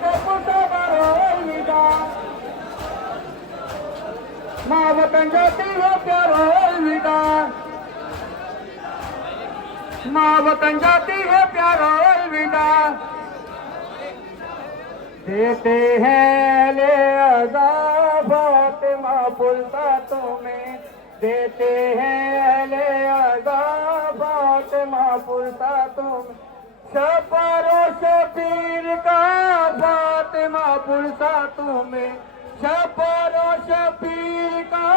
से पुट बरो विदा माँ वतन जाती है प्यारो विदा माँ वतन जाती है प्यारो विदा देते हैं ले अज़ाब फातिमा पुलता तुम्हें देते हैं ले अज़ाब फातिमा पुलता तुम्हें शपरो शबीर का फातिमा पुलता तुम्हें शपरो शबीर का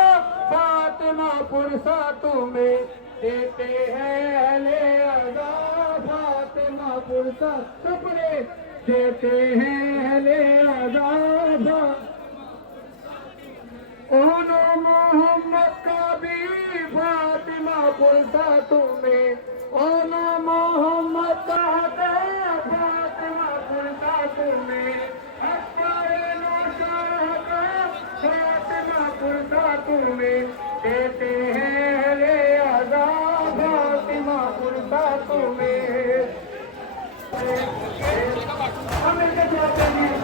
फातिमा पुलता तुम्हें देते हैं ले अज़ाब फातिमा पुलता सपने देते हैं ले अज़ाब ओनो मोहम्मद का भी फातिमा पुलता तुम्हें ओनो मोहम्मद का है फातिमा पुलता तुम्हें अकबर नौशाह का फातिमा पुलता तुम्हें देते हैं ले अज़ाब फातिमा पुलता तुम्हें हमें